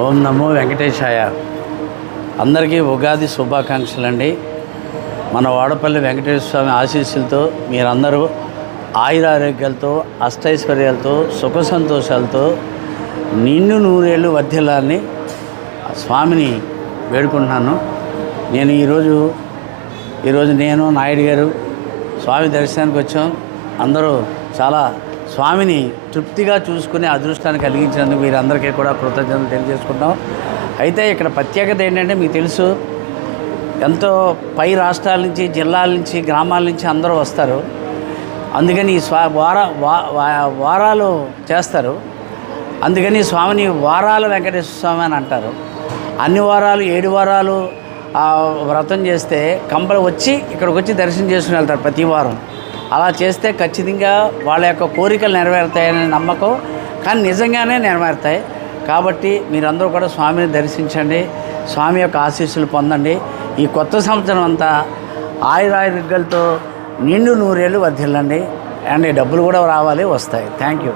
ఓం నమో వెంకటేశాయ. అందరికీ ఉగాది శుభాకాంక్షలండి. మన వాడపల్లి వెంకటేశ్వర స్వామి ఆశీస్సులతో మీరందరూ ఆయురారోగ్యాలతో, అష్టైశ్వర్యాలతో, సుఖ సంతోషాలతో నిండు నూరేళ్ళు వర్ధిల్లాలని స్వామిని వేడుకుంటున్నాను. నేను ఈరోజు నేను నాయుడు గారు స్వామి దర్శనానికి వచ్చాం. అందరూ చాలా స్వామిని తృప్తిగా చూసుకునే అదృష్టాన్ని కలిగించినందుకు వీరందరికీ కూడా కృతజ్ఞతలు తెలియజేసుకుంటాం. అయితే ఇక్కడ ప్రత్యేకత ఏంటంటే మీకు తెలుసు, ఎంతో పై రాష్ట్రాల నుంచి, జిల్లాల నుంచి, గ్రామాల నుంచి అందరూ వస్తారు. అందుకని వారాలు చేస్తారు. అందుకని స్వామిని వారాల వెంకటేశ్వర స్వామి అని అంటారు. అన్ని వారాలు 7 వారాలు వ్రతం చేస్తే కంపలు వచ్చి ఇక్కడికి వచ్చి దర్శనం చేసుకుని వెళ్తారు ప్రతి వారం. అలా చేస్తే ఖచ్చితంగా వాళ్ళ యొక్క కోరికలు నెరవేరుతాయనే నమ్మకం, కానీ నిజంగానే నెరవేరుతాయి. కాబట్టి మీరందరూ కూడా స్వామిని దర్శించండి, స్వామి యొక్క ఆశీస్సులు పొందండి. ఈ కొత్త సంవత్సరం అంతా ఆయురారోగ్యాలతో నిండు నూరేళ్ళు వర్ధిల్లండి. అండ్ డబ్బులు కూడా రావాలి, వస్తాయి. Thank you.